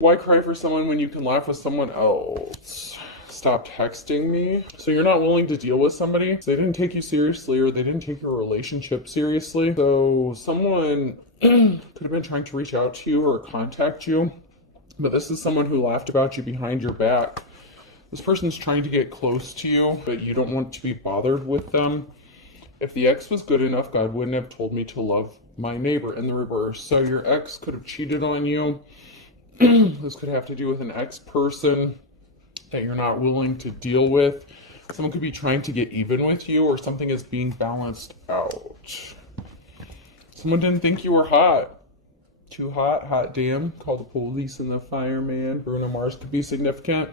Why cry for someone when you can laugh with someone else? Stop texting me. So you're not willing to deal with somebody. So they didn't take you seriously, or they didn't take your relationship seriously. So someone could have been trying to reach out to you or contact you, but this is someone who laughed about you behind your back. This person's trying to get close to you, but you don't want to be bothered with them. If the ex was good enough, God wouldn't have told me to love my neighbor, in the reverse. So your ex could have cheated on you. This could have to do with an ex-person that you're not willing to deal with. Someone could be trying to get even with you, or something is being balanced out. Someone didn't think you were hot. Too hot, hot damn. Call the police and the fireman. Bruno Mars could be significant.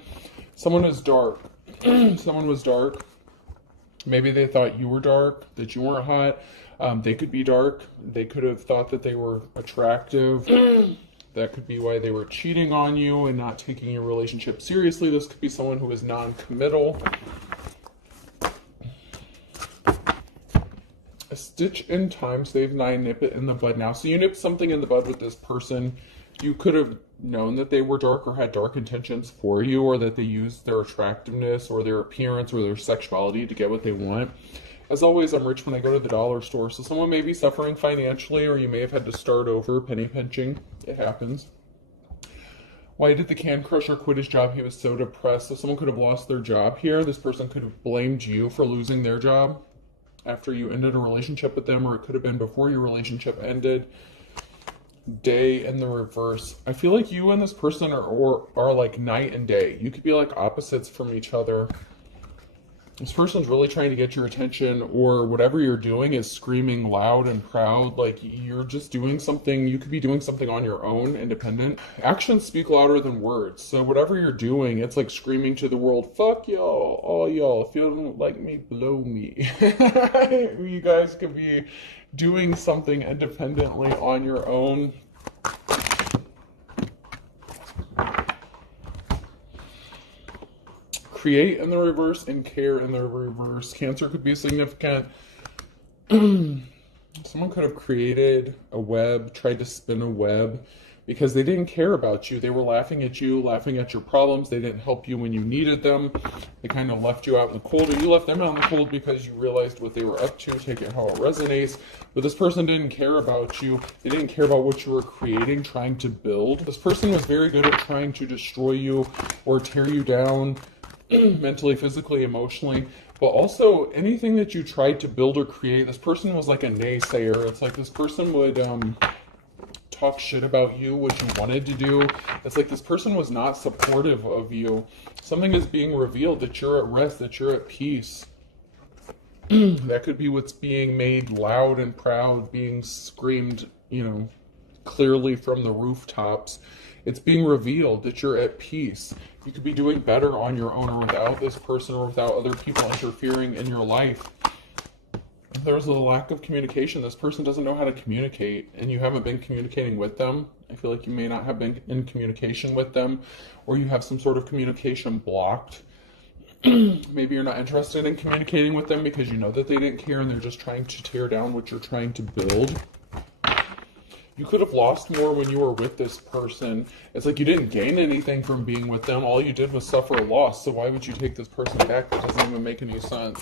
Someone is dark. Someone was dark. Maybe they thought you were dark, that you weren't hot. They could be dark. They could have thought that they were attractive. That could be why they were cheating on you and not taking your relationship seriously. This could be someone who is non-committal. A stitch in time saves 9, nip it in the bud now. So you nip something in the bud with this person. You could have known that they were dark or had dark intentions for you, or that they used their attractiveness or their appearance or their sexuality to get what they want. As always, I'm rich when I go to the dollar store. So someone may be suffering financially, or you may have had to start over, penny pinching. It happens. Why did the can crusher quit his job? He was so depressed. So someone could have lost their job here. This person could have blamed you for losing their job after you ended a relationship with them, or it could have been before your relationship ended. Day in the reverse. I feel like you and this person are like night and day. You could be like opposites from each other. This person's really trying to get your attention, or whatever you're doing is screaming loud and proud. Like you're just doing something. You could be doing something on your own, independent. Actions speak louder than words. So whatever you're doing, it's like screaming to the world, fuck y'all, all y'all. If you don't like me, blow me. You guys could be doing something independently on your own. Create in the reverse and care in the reverse. Cancer could be significant. Someone could have created a web, tried to spin a web, because they didn't care about you. They were laughing at you, laughing at your problems. They didn't help you when you needed them. They kind of left you out in the cold, or you left them out in the cold because you realized what they were up to. Take it how it resonates. But this person didn't care about you. They didn't care about what you were creating, trying to build. This person was very good at trying to destroy you or tear you down, mentally, physically, emotionally. But also anything that you tried to build or create, this person was like a naysayer. It's like this person would talk shit about you, what you wanted to do. It's like this person was not supportive of you. Something is being revealed, that you're at rest, that you're at peace. That could be what's being made loud and proud, being screamed, clearly from the rooftops. It's being revealed that you're at peace. You could be doing better on your own, or without this person, or without other people interfering in your life. If there's a lack of communication, this person doesn't know how to communicate, and you haven't been communicating with them. I feel like you may not have been in communication with them, or you have some sort of communication blocked. Maybe you're not interested in communicating with them because you know that they didn't care and they're just trying to tear down what you're trying to build. You could have lost more when you were with this person. It's like you didn't gain anything from being with them. All you did was suffer a loss. So why would you take this person back? That doesn't even make any sense.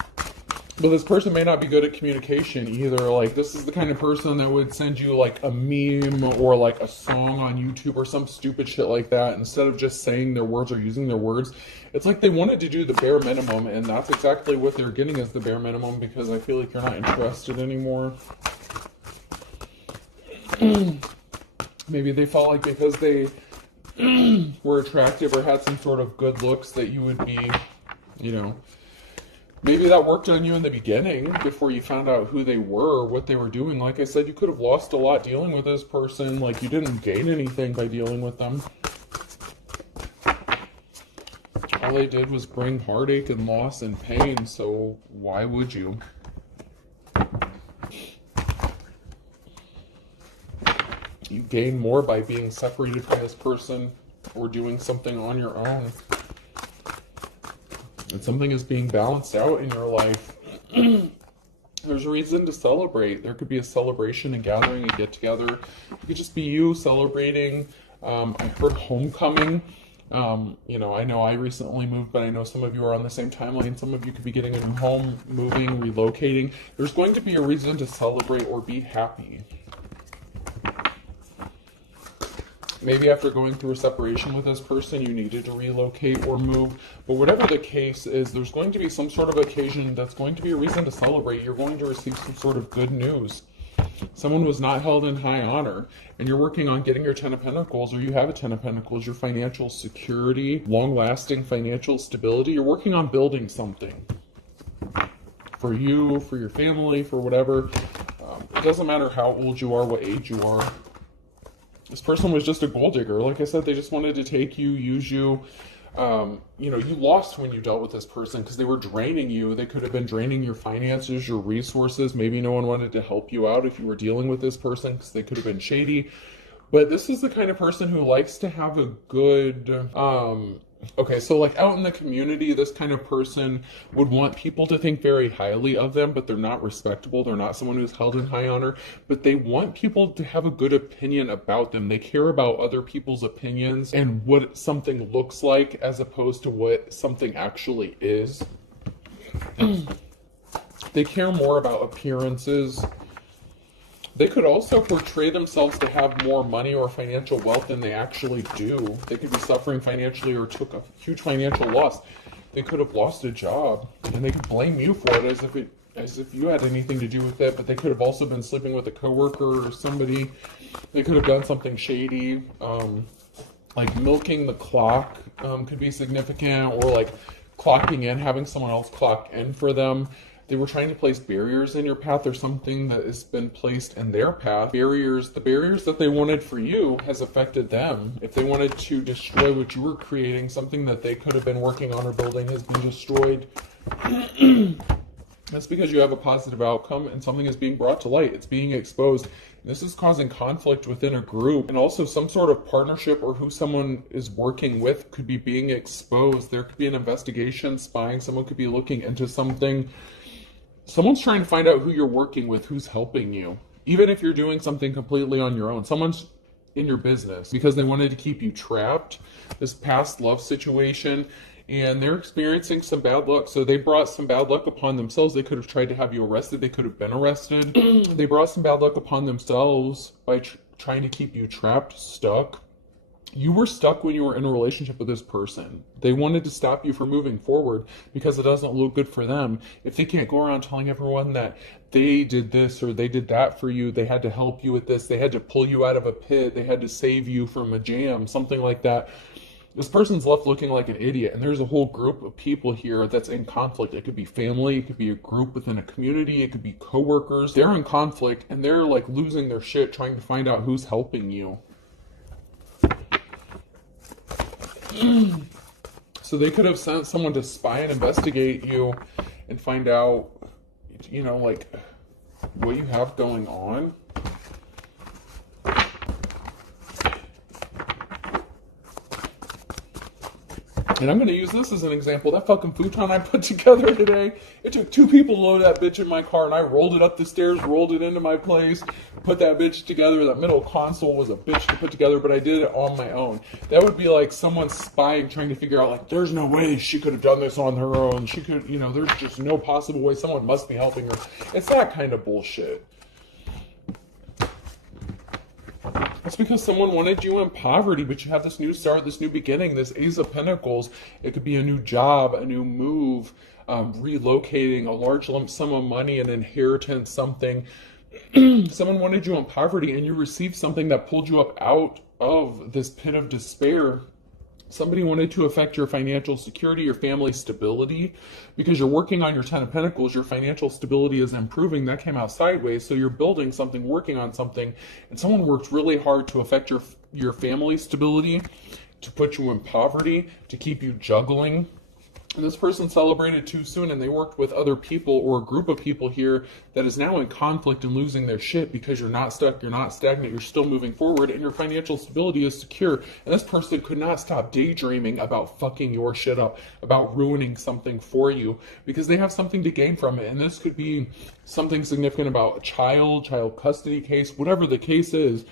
But this person may not be good at communication either. Like, this is the kind of person that would send you like a meme or like a song on YouTube or some stupid shit like that, instead of just saying their words or using their words. It's like they wanted to do the bare minimum, and that's exactly what they're getting, is the bare minimum, because I feel like you're not interested anymore. Maybe they felt like because they were attractive or had some sort of good looks that you would be, maybe that worked on you in the beginning before you found out who they were, what they were doing. Like I said, you could have lost a lot dealing with this person. Like, you didn't gain anything by dealing with them. All they did was bring heartache and loss and pain, so why would you? You gain more by being separated from this person or doing something on your own. And something is being balanced out in your life. There's a reason to celebrate. There could be a celebration, a gathering, a get-together. It could just be you celebrating I heard homecoming. You know I recently moved, but I know some of you are on the same timeline. Some of you could be getting a new home, moving, relocating. There's going to be a reason to celebrate or be happy. Maybe after going through a separation with this person, you needed to relocate or move. But whatever the case is, there's going to be some sort of occasion that's going to be a reason to celebrate. You're going to receive some sort of good news. Someone was not held in high honor, and you're working on getting your 10 of Pentacles, or you have a 10 of Pentacles, your financial security, long-lasting financial stability. You're working on building something for you, for your family, for whatever. It doesn't matter how old you are, what age you are. This person was just a gold digger. Like I said, they just wanted to take you, use you. You know, you lost when you dealt with this person because they were draining you. They could have been draining your finances, your resources. Maybe no one wanted to help you out if you were dealing with this person because they could have been shady. But this is the kind of person who likes to have a good, okay, so like out in the community, this kind of person would want people to think very highly of them, but they're not respectable. They're not someone who's held in high honor, but they want people to have a good opinion about them. They care about other people's opinions and what something looks like as opposed to what something actually is. They care more about appearances. They could also portray themselves to have more money or financial wealth than they actually do. They could be suffering financially or took a huge financial loss. They could have lost a job, and they could blame you for it as if you had anything to do with it, but they could have also been sleeping with a coworker or somebody. They could have done something shady, like milking the clock could be significant, or like clocking in, having someone else clock in for them. They were trying to place barriers in your path, or something that has been placed in their path. Barriers, the barriers that they wanted for you has affected them. If they wanted to destroy what you were creating, something that they could have been working on or building has been destroyed. That's because you have a positive outcome and something is being brought to light. It's being exposed. This is causing conflict within a group, and also some sort of partnership or who someone is working with could be being exposed. There could be an investigation, spying. Someone could be looking into something. Someone's trying to find out who you're working with, who's helping you. Even if you're doing something completely on your own, someone's in your business because they wanted to keep you trapped. This past love situation, and they're experiencing some bad luck. So they brought some bad luck upon themselves. They could have tried to have you arrested. They could have been arrested. They brought some bad luck upon themselves by trying to keep you trapped, stuck. You were stuck when you were in a relationship with this person. They wanted to stop you from moving forward because it doesn't look good for them. If they can't go around telling everyone that they did this or they did that for you, they had to help you with this, they had to pull you out of a pit, they had to save you from a jam, something like that. This person's left looking like an idiot, and there's a whole group of people here that's in conflict. It could be family, it could be a group within a community, it could be coworkers. They're in conflict, and they're like losing their shit trying to find out who's helping you. So they could have sent someone to spy and investigate you and find out, you know, like what you have going on. And I'm going to use this as an example. That fucking futon I put together today, it took 2 people to load that bitch in my car, and I rolled it up the stairs, rolled it into my place, put that bitch together. That middle console was a bitch to put together, but I did it on my own. That would be like someone spying, trying to figure out, like, there's no way she could have done this on her own. She could, you know, there's just no possible way. Someone must be helping her. It's that kind of bullshit. It's because someone wanted you in poverty, but you have this new start, this new beginning, this Ace of Pentacles. It could be a new job, a new move, relocating, a large lump sum of money, an inheritance, something. Someone wanted you in poverty, and you received something that pulled you up out of this pit of despair. Somebody wanted to affect your financial security, your family stability, because you're working on your 10 of Pentacles. Your financial stability is improving. That came out sideways. So you're building something, working on something, and someone worked really hard to affect your family stability, to put you in poverty, to keep you juggling. And this person celebrated too soon, and they worked with other people or a group of people here that is now in conflict and losing their shit because you're not stuck, you're not stagnant, you're still moving forward, and your financial stability is secure. And this person could not stop daydreaming about fucking your shit up, about ruining something for you, because they have something to gain from it. And this could be something significant about a child custody case, whatever the case is.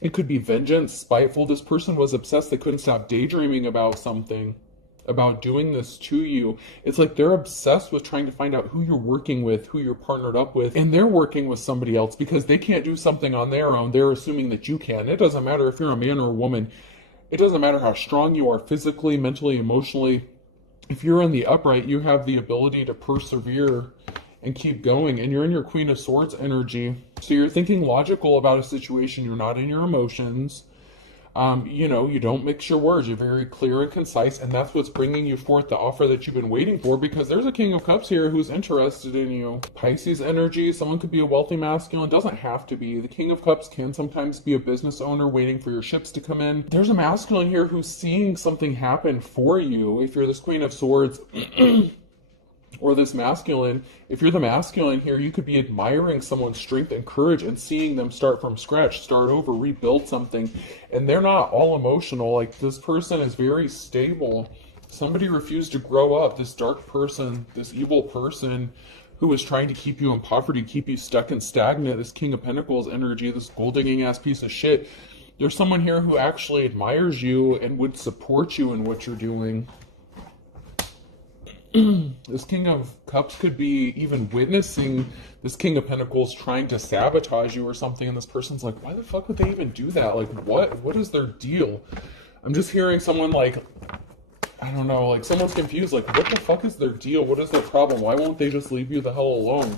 It could be vengeance, spiteful. This person was obsessed. They couldn't stop daydreaming about something, about doing this to you. It's like they're obsessed with trying to find out who you're working with, who you're partnered up with, and they're working with somebody else because they can't do something on their own. They're assuming that you can. It doesn't matter if you're a man or a woman. It doesn't matter how strong you are physically, mentally, emotionally. If you're in the upright, you have the ability to persevere and keep going. And you're in your Queen of Swords energy. So you're thinking logical about a situation. You're not in your emotions. You know, you don't mix your words. You're very clear and concise. And that's what's bringing you forth the offer that you've been waiting for, because there's a King of Cups here who's interested in you. Pisces energy. Someone could be a wealthy masculine. Doesn't have to be. The King of Cups can sometimes be a business owner waiting for your ships to come in. There's a masculine here who's seeing something happen for you. If you're this Queen of Swords, or this masculine, if you're the masculine here, you could be admiring someone's strength and courage and seeing them start from scratch, start over, rebuild something. And they're not all emotional. Like, this person is very stable. Somebody refused to grow up. This dark person, this evil person who is trying to keep you in poverty, keep you stuck and stagnant, this King of Pentacles energy, this gold digging ass piece of shit. There's someone here who actually admires you and would support you in what you're doing. This King of Cups could be even witnessing this King of Pentacles trying to sabotage you or something, and this person's like, why the fuck would they even do that? Like, what is their deal? I'm just hearing someone like, I don't know, like someone's confused, like, what the fuck is their deal? What is their problem? Why won't they just leave you the hell alone?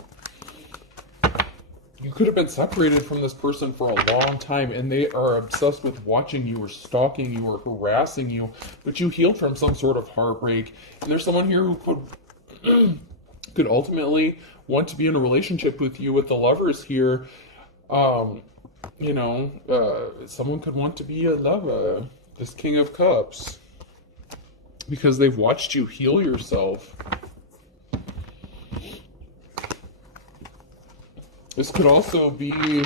You could have been separated from this person for a long time, and they are obsessed with watching you or stalking you or harassing you, but you healed from some sort of heartbreak. And there's someone here who could ultimately want to be in a relationship with you. With the Lovers here, you know, someone could want to be a lover, this King of Cups, because they've watched you heal yourself. This could also be,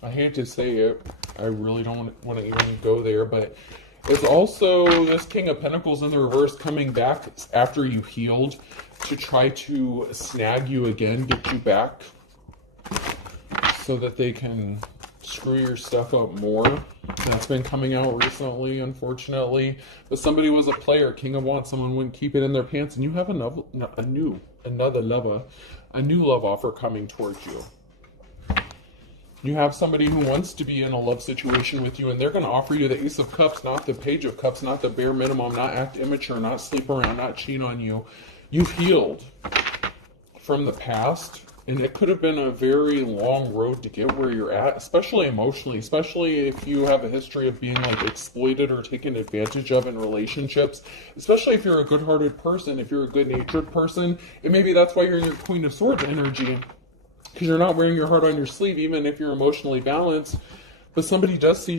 I hate to say it, I really don't want to even go there, but it's also this King of Pentacles in the reverse coming back after you healed to try to snag you again, get you back, so that they can screw your stuff up more. That's been coming out recently, unfortunately. But somebody was a player, King of Wands, someone wouldn't keep it in their pants, and you have another new love offer coming towards you. You have somebody who wants to be in a love situation with you, and they're going to offer you the Ace of Cups, not the Page of Cups, not the bare minimum, not act immature, not sleep around, not cheat on you. You've healed from the past, and it could have been a very long road to get where you're at, especially emotionally, especially if you have a history of being like exploited or taken advantage of in relationships, especially if you're a good-hearted person, if you're a good-natured person, and maybe that's why you're in your Queen of Swords energy. Because you're not wearing your heart on your sleeve, even if you're emotionally balanced. But somebody does see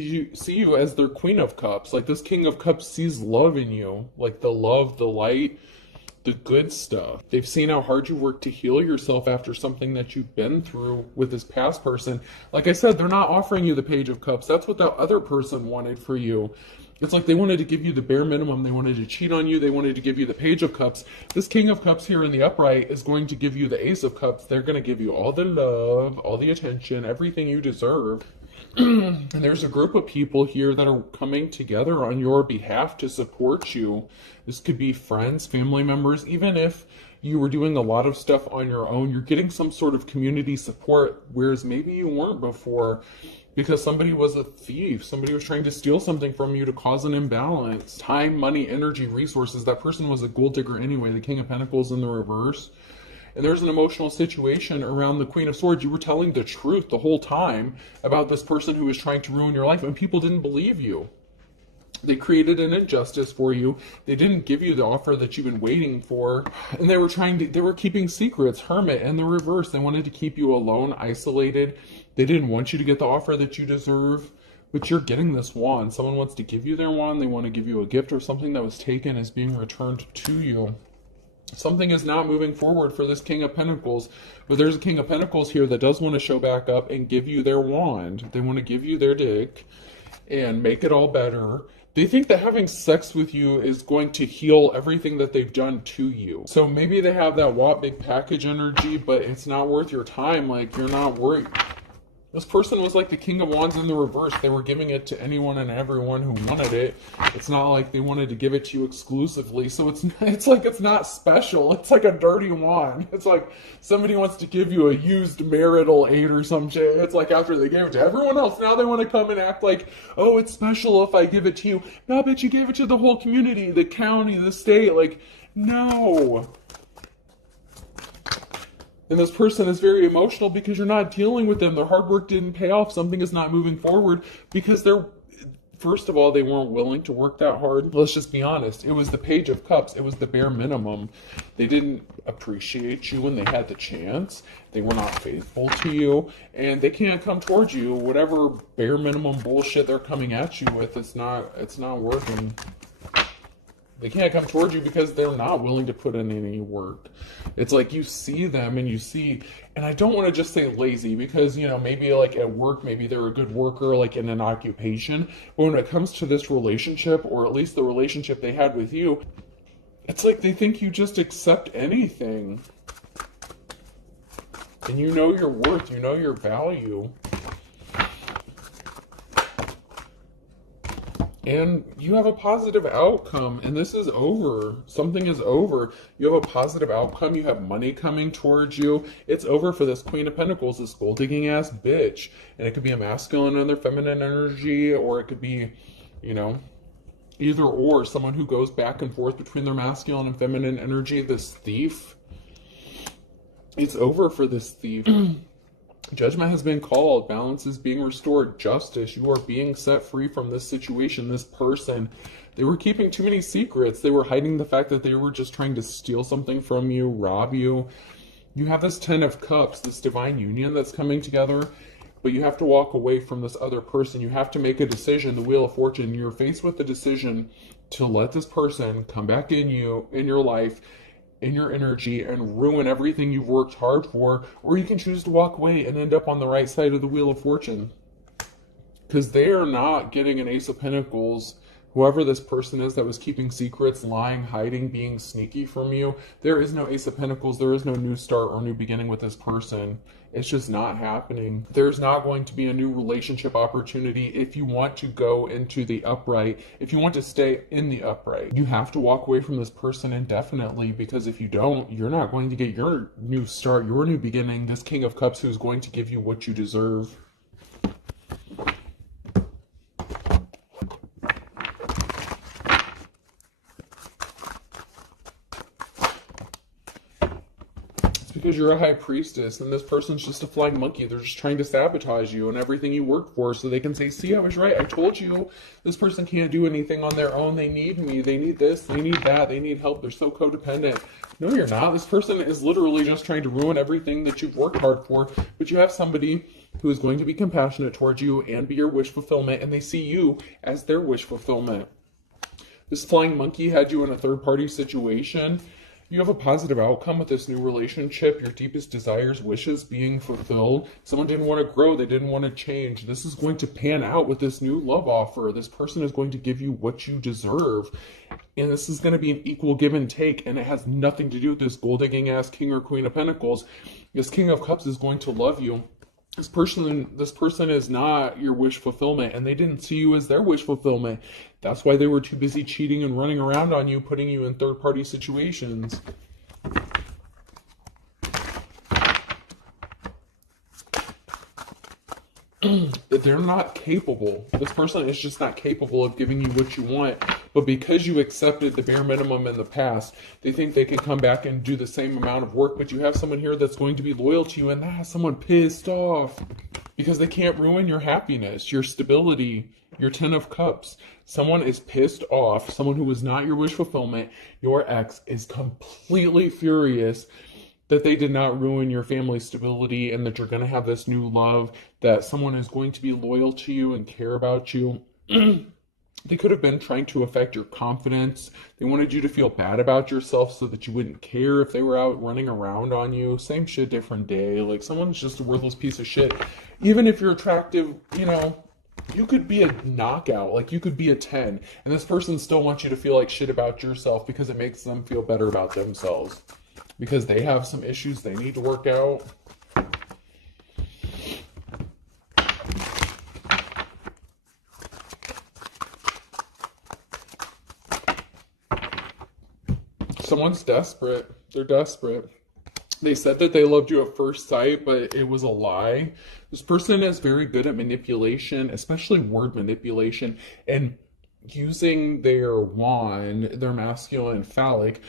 you as their Queen of Cups. Like, this King of Cups sees love in you. Like, the love, the light, the good stuff. They've seen how hard you work to heal yourself after something that you've been through with this past person. Like I said, they're not offering you the Page of Cups. That's what that other person wanted for you. It's like they wanted to give you the bare minimum. They wanted to cheat on you. They wanted to give you the Page of Cups. This King of Cups here in the upright is going to give you the Ace of Cups. They're going to give you all the love, all the attention, everything you deserve. And there's a group of people here that are coming together on your behalf to support you. This could be friends, family members. Even if you were doing a lot of stuff on your own, you're getting some sort of community support, whereas maybe you weren't before. Because somebody was a thief. Somebody was trying to steal something from you to cause an imbalance. Time, money, energy, resources. That person was a gold digger anyway. The King of Pentacles in the reverse. And there's an emotional situation around the Queen of Swords. You were telling the truth the whole time about this person who was trying to ruin your life, and people didn't believe you. They created an injustice for you. They didn't give you the offer that you've been waiting for. And they were keeping secrets. Hermit in the reverse. They wanted to keep you alone, isolated. They didn't want you to get the offer that you deserve. But you're getting this wand. Someone wants to give you their wand. They want to give you a gift, or something that was taken is being returned to you. Something is not moving forward for this King of Pentacles. But there's a King of Pentacles here that does want to show back up and give you their wand. They want to give you their dick and make it all better. They think that having sex with you is going to heal everything that they've done to you. So maybe they have that big package energy, but it's not worth your time. Like, you're not worried. This person was like the King of Wands in the reverse. They were giving it to anyone and everyone who wanted it. It's not like they wanted to give it to you exclusively. So it's like it's not special. It's like a dirty wand. It's like somebody wants to give you a used marital aid or some shit. It's like after they gave it to everyone else, now they want to come and act like, oh, it's special if I give it to you. No, but you gave it to the whole community, the county, the state. Like, no. And this person is very emotional because you're not dealing with them. Their hard work didn't pay off. Something is not moving forward because first of all, they weren't willing to work that hard. Let's just be honest. It was the Page of Cups. It was the bare minimum. They didn't appreciate you when they had the chance. They were not faithful to you. And they can't come towards you. Whatever bare minimum bullshit they're coming at you with, it's not working. They can't come towards you because they're not willing to put in any work. It's like you see them and you see, and I don't want to just say lazy because, maybe like at work, maybe they're a good worker, like in an occupation. But when it comes to this relationship, or at least the relationship they had with you, it's like they think you just accept anything. And you know your worth, you know your value. And you have a positive outcome, and this is over. Something is over. You have a positive outcome. You have money coming towards you. It's over for this Queen of Pentacles, this gold-digging ass bitch. And it could be a masculine and their feminine energy, or it could be, either or, someone who goes back and forth between their masculine and feminine energy, this thief. It's over for this thief. Judgment has been called. Balance is being restored. Justice. You are being set free from this situation, this person. They were keeping too many secrets. They were hiding the fact that they were just trying to steal something from you, rob you. You have this 10 of Cups, this divine union that's coming together, but you have to walk away from this other person. You have to make a decision, the Wheel of Fortune. You're faced with the decision to let this person come back in you, in your life, in your energy, and ruin everything you've worked hard for, or you can choose to walk away and end up on the right side of the Wheel of Fortune. Because they are not getting an Ace of Pentacles. Whoever this person is that was keeping secrets, lying, hiding, being sneaky from you, there is no Ace of Pentacles. There is no new start or new beginning with this person. It's just not happening. There's not going to be a new relationship opportunity if you want to go into the upright. If you want to stay in the upright, you have to walk away from this person indefinitely, because if you don't, you're not going to get your new start, your new beginning, this King of Cups who's going to give you what you deserve. Because you're a high priestess and this person's just a flying monkey. They're just trying to sabotage you and everything you work for so they can say, see, I was right. I told you this person can't do anything on their own. They need me. They need this. They need that. They need help. They're so codependent. No, you're not. This person is literally just trying to ruin everything that you've worked hard for. But you have somebody who is going to be compassionate towards you and be your wish fulfillment. And they see you as their wish fulfillment. This flying monkey had you in a third-party situation. You have a positive outcome with this new relationship, your deepest desires, wishes being fulfilled. Someone didn't want to grow, they didn't want to change. This is going to pan out with this new love offer. This person is going to give you what you deserve. And this is going to be an equal give and take, and it has nothing to do with this gold-digging ass King or Queen of Pentacles. This King of Cups is going to love you. This person is not your wish fulfillment, and they didn't see you as their wish fulfillment. That's why they were too busy cheating and running around on you, putting you in third-party situations. They're not capable. This person is just not capable of giving you what you want. But because you accepted the bare minimum in the past, they think they can come back and do the same amount of work. But you have someone here that's going to be loyal to you, and that has someone pissed off because they can't ruin your happiness, your stability, your 10 of Cups. Someone is pissed off. Someone who was not your wish fulfillment. Your ex is completely furious that they did not ruin your family stability, and that you're going to have this new love, that someone is going to be loyal to you and care about you. They could have been trying to affect your confidence. They wanted you to feel bad about yourself so that you wouldn't care if they were out running around on you. Same shit, different day. Like, someone's just a worthless piece of shit. Even if you're attractive, you could be a knockout. Like, you could be a 10. And this person still wants you to feel like shit about yourself because it makes them feel better about themselves. Because they have some issues they need to work out. Someone's desperate. They're desperate. They said that they loved you at first sight, but it was a lie. This person is very good at manipulation, especially word manipulation, and using their wand, their masculine phallic,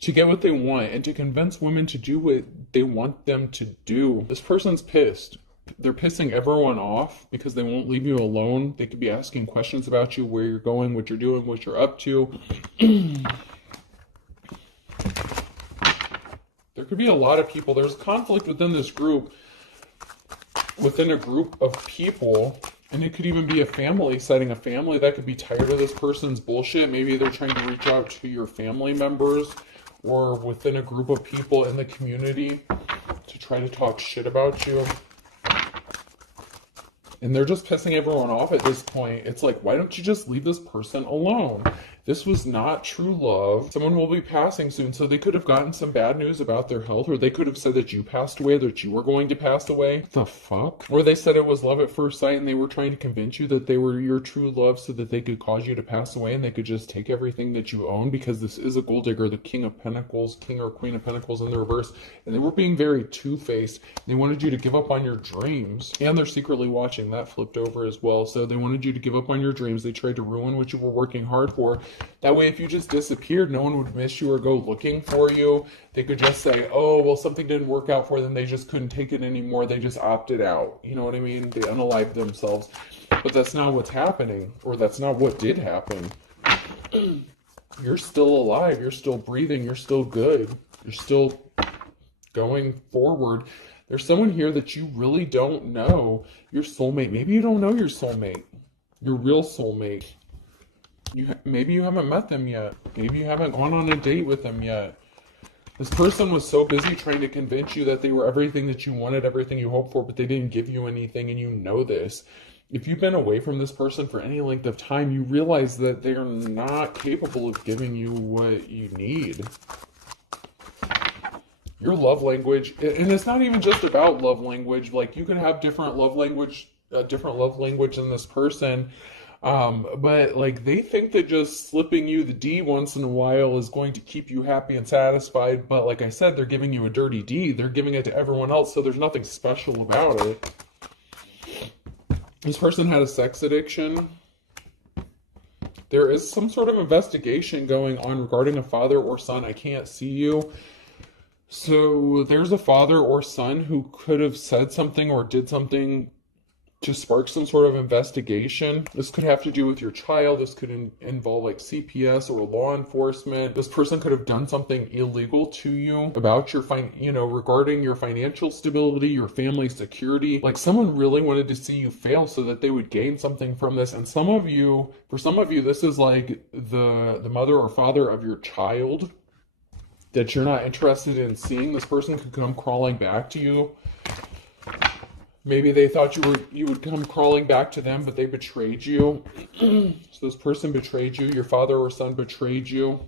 to get what they want and to convince women to do what they want them to do. This person's pissed. They're pissing everyone off because they won't leave you alone. They could be asking questions about you, where you're going, what you're doing, what you're up to. There could be a lot of people. There's conflict within this group, within a group of people, and it could even be a family, setting a family that could be tired of this person's bullshit. Maybe they're trying to reach out to your family members or within a group of people in the community to try to talk shit about you. And they're just pissing everyone off at this point. It's like, why don't you just leave this person alone? This was not true love. Someone will be passing soon, so they could have gotten some bad news about their health, or they could have said that you passed away, that you were going to pass away. What the fuck? Or they said it was love at first sight, and they were trying to convince you that they were your true love so that they could cause you to pass away, and they could just take everything that you own, because this is a gold digger, the King of Pentacles, King or Queen of Pentacles in the reverse, and they were being very two-faced. They wanted you to give up on your dreams, and they're secretly watching. That flipped over as well. So they wanted you to give up on your dreams. They tried to ruin what you were working hard for. That way, if you just disappeared, no one would miss you or go looking for you. They could just say, oh, well, something didn't work out for them. They just couldn't take it anymore. They just opted out. You know what I mean? They unalived themselves. But that's not what's happening, or that's not what did happen. You're still alive. You're still breathing. You're still good. You're still going forward. There's someone here that you really don't know. Your soulmate. Maybe you don't know your soulmate. Your real soulmate. Maybe you haven't met them yet. Maybe you haven't gone on a date with them yet. This person was so busy trying to convince you that they were everything that you wanted, everything you hoped for, but they didn't give you anything, and you know this. If you've been away from this person for any length of time, you realize that they're not capable of giving you what you need. Your love language, and it's not even just about love language. Like, you can have different love language in this person. But like, they think that just slipping you the D once in a while is going to keep you happy and satisfied. But like I said, they're giving you a dirty D. They're giving it to everyone else, so there's nothing special about it. This person had a sex addiction. There is some sort of investigation going on regarding a father or son. I can't see you. So there's a father or son who could have said something or did something to spark some sort of investigation. This could have to do with your child. This could involve like CPS or law enforcement. This person could have done something illegal to you about your regarding your financial stability, your family security. Like, someone really wanted to see you fail so that they would gain something from this. And for some of you, this is like the mother or father of your child that you're not interested in seeing. This person could come crawling back to you. Maybe they thought you would come crawling back to them, but they betrayed you. So this person betrayed you. Your father or son betrayed you.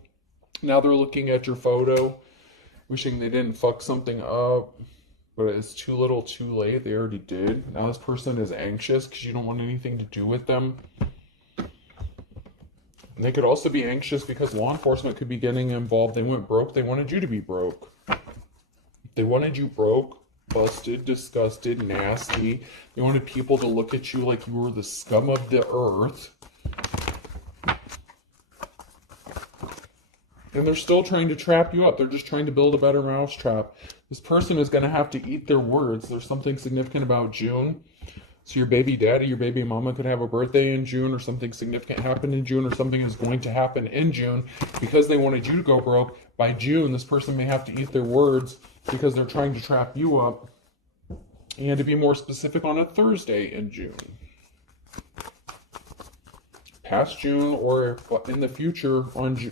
Now they're looking at your photo, wishing they didn't fuck something up, but it's too little too late. They already did. Now this person is anxious because you don't want anything to do with them. And they could also be anxious because law enforcement could be getting involved. They went broke. They wanted you to be broke. They wanted you broke, busted, disgusted, nasty. They wanted people to look at you like you were the scum of the earth. And they're still trying to trap you up. They're just trying to build a better mousetrap. This person is going to have to eat their words. There's something significant about June. So your baby daddy, your baby mama could have a birthday in June, or something significant happened in June, or something is going to happen in June because they wanted you to go broke. By June, this person may have to eat their words because they're trying to trap you up. And to be more specific, on a Thursday in June. Past June or in the future,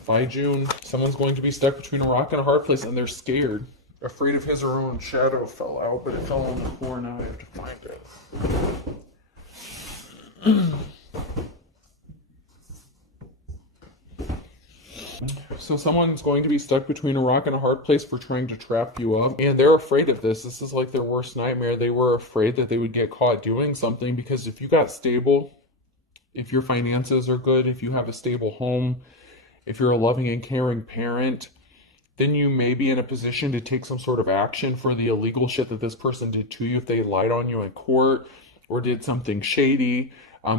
by June, someone's going to be stuck between a rock and a hard place, and they're scared. Afraid of his or her own shadow fell out, but it fell on the floor. Now I have to find it. So someone's going to be stuck between a rock and a hard place for trying to trap you up. And they're afraid of this. This is like their worst nightmare. They were afraid that they would get caught doing something, because if you got stable, if your finances are good, if you have a stable home, if you're a loving and caring parent, then you may be in a position to take some sort of action for the illegal shit that this person did to you if they lied on you in court or did something shady.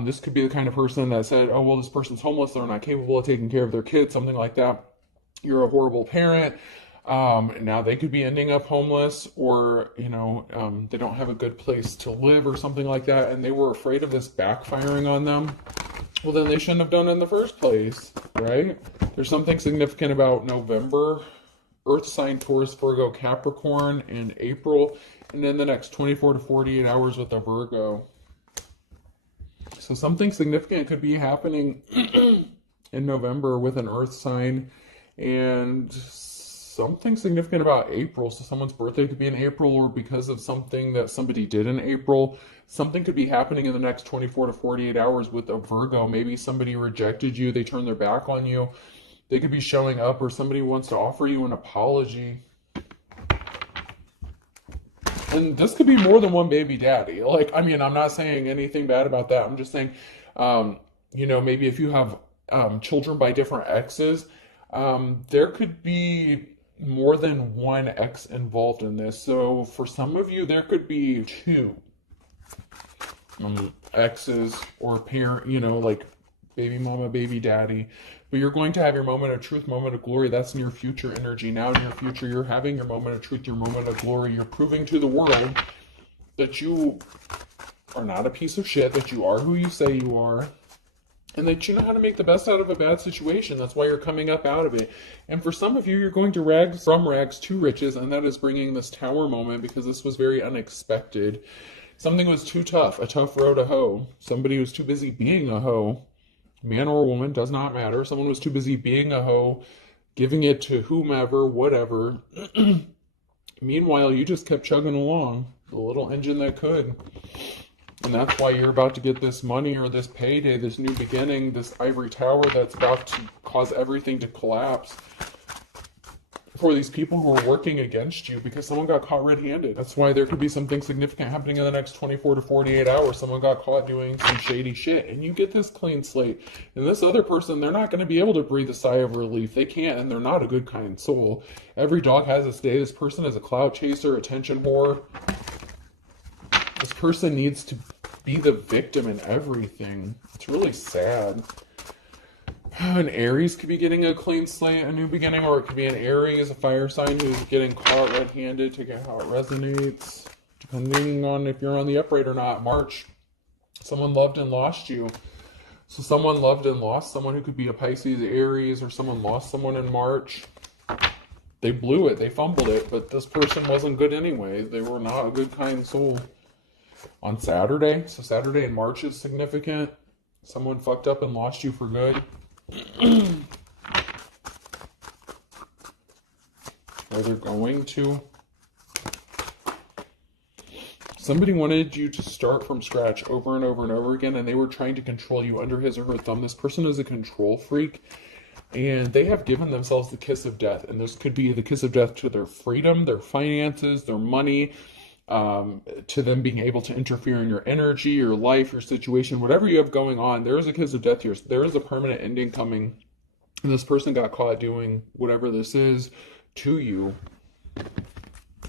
This could be the kind of person that said, oh, well, this person's homeless, they're not capable of taking care of their kids, something like that. You're a horrible parent. Now they could be ending up homeless, or, they don't have a good place to live or something like that, and they were afraid of this backfiring on them. Well, then they shouldn't have done it in the first place, right? There's something significant about November, Earth sign, Taurus, Virgo, Capricorn in April, and then the next 24 to 48 hours with a Virgo. So something significant could be happening in November with an Earth sign, and something significant about April. So someone's birthday could be in April, or because of something that somebody did in April, something could be happening in the next 24 to 48 hours with a Virgo. Maybe somebody rejected you, they turned their back on you. They could be showing up, or somebody wants to offer you an apology. And this could be more than one baby daddy. I'm not saying anything bad about that. I'm just saying, maybe if you have children by different exes, there could be more than one ex involved in this. So for some of you, there could be two exes or parent, like baby mama, baby daddy. But you're going to have your moment of truth, moment of glory. That's near future energy. Now in your future, you're having your moment of truth, your moment of glory. You're proving to the world that you are not a piece of shit, that you are who you say you are, and that you know how to make the best out of a bad situation. That's why you're coming up out of it. And for some of you, you're going to from rags to riches, and that is bringing this tower moment, because this was very unexpected. Something was too tough, a tough row to hoe. Somebody was too busy being a hoe. Man or woman, does not matter. Someone was too busy being a hoe, giving it to whomever, whatever. Meanwhile, you just kept chugging along, the little engine that could. And that's why you're about to get this money, or this payday, this new beginning, this ivory tower that's about to cause everything to collapse for these people who are working against you, because someone got caught red-handed. That's why there could be something significant happening in the next 24 to 48 hours. Someone got caught doing some shady shit, and you get this clean slate. And this other person, they're not going to be able to breathe a sigh of relief. They can't, and they're not a good, kind soul. Every dog has its day. This person is a cloud chaser, attention whore. This person needs to be the victim in everything. It's really sad. An Aries could be getting a clean slate, a new beginning, or it could be an Aries, a fire sign, who's getting caught red-handed. To get how it resonates, depending on if you're on the upright or not. March, someone loved and lost you. So someone loved and lost someone, who could be a Pisces, Aries, or someone lost someone in March. They blew it, they fumbled it, but this person wasn't good anyway. They were not a good, kind soul. On Saturday, so Saturday in March is significant. Someone fucked up and lost you for good. Or they're going to. Somebody wanted you to start from scratch over and over and over again, and they were trying to control you under his or her thumb. This person is a control freak, and they have given themselves the kiss of death. And this could be the kiss of death to their freedom, their finances, their money, to them being able to interfere in your energy, your life, your situation, whatever you have going on. There is a kiss of death here. There is a permanent ending coming, and this person got caught doing whatever this is to you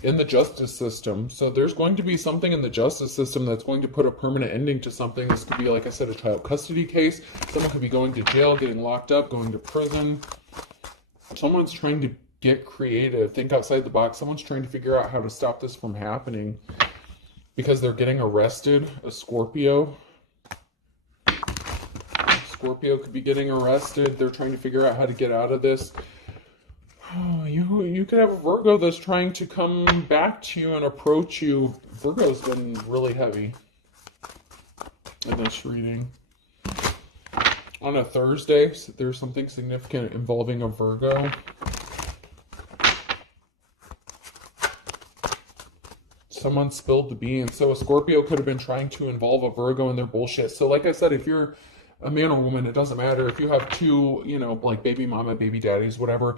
in the justice system. So there's going to be something in the justice system that's going to put a permanent ending to something. This could be, like I said, a child custody case. Someone could be going to jail, getting locked up, going to prison. Someone's trying to get creative, think outside the box. Someone's trying to figure out how to stop this from happening, because they're getting arrested. A Scorpio. Scorpio could be getting arrested. They're trying to figure out how to get out of this. Oh, you could have a Virgo that's trying to come back to you and approach you. Virgo's been really heavy in this reading. On a Thursday, there's something significant involving a Virgo. Someone spilled the beans. So a Scorpio could have been trying to involve a Virgo in their bullshit. So like I said, if you're a man or woman, it doesn't matter. If you have two, like baby mama, baby daddies, whatever,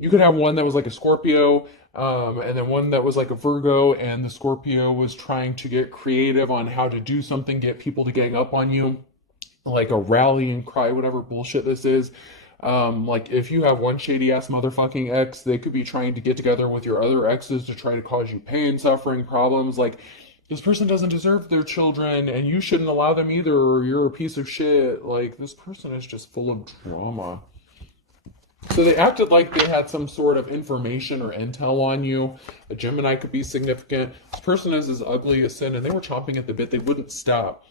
you could have one that was like a Scorpio, and then one that was like a Virgo, and the Scorpio was trying to get creative on how to do something, get people to gang up on you, like a rally and cry, whatever bullshit this is. Like if you have one shady ass motherfucking ex, they could be trying to get together with your other exes to try to cause you pain, suffering, problems. Like this person doesn't deserve their children and you shouldn't allow them either, or you're a piece of shit. Like this person is just full of drama. So they acted like they had some sort of information or intel on you. A Gemini could be significant. This person is as ugly as sin, and they were chomping at the bit. They wouldn't stop.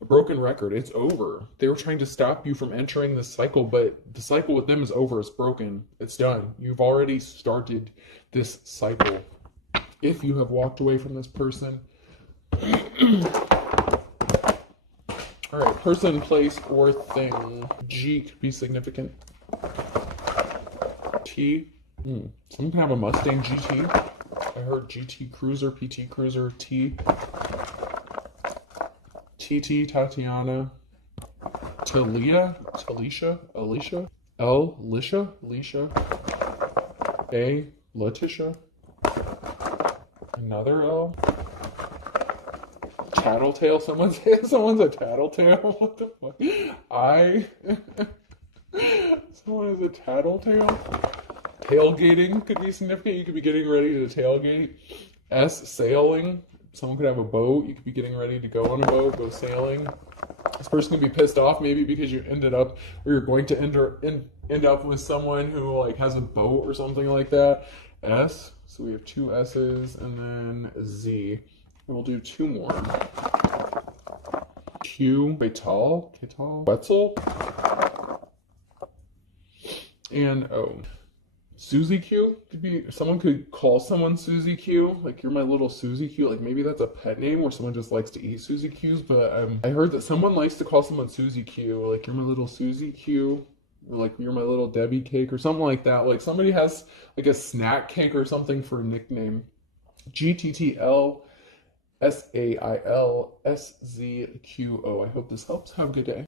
A broken record. It's over. They were trying to stop you from entering this cycle, but the cycle with them is over. It's broken. It's done. You've already started this cycle. If you have walked away from this person. All right, person, place, or thing. G could be significant. T. Someone can have a Mustang GT. I heard GT Cruiser, PT Cruiser, T. TT, Tatiana. Talia, Talisha, Alicia. L, Lisha, Lisha. A, Letitia. Another L. Tattletale. Someone's a tattletale. What the fuck? I. Someone is a tattletale. Tailgating could be significant. You could be getting ready to tailgate. S, sailing. Someone could have a boat. You could be getting ready to go on a boat, go sailing. This person could be pissed off maybe because you ended up, or you're going to end up with someone who like has a boat or something like that. S. So we have two S's, and then Z. We'll do two more. Q. Ketal. Wetzel. And O. Susie Q could be, someone could call someone Susie Q, like you're my little Susie Q, like maybe that's a pet name where someone just likes to eat Susie Q's, but I heard that someone likes to call someone Susie Q, like you're my little Susie Q, or like you're my little Debbie cake or something like that, like somebody has like a snack cake or something for a nickname. GTTL SAIL SZQO. I hope this helps. Have a good day.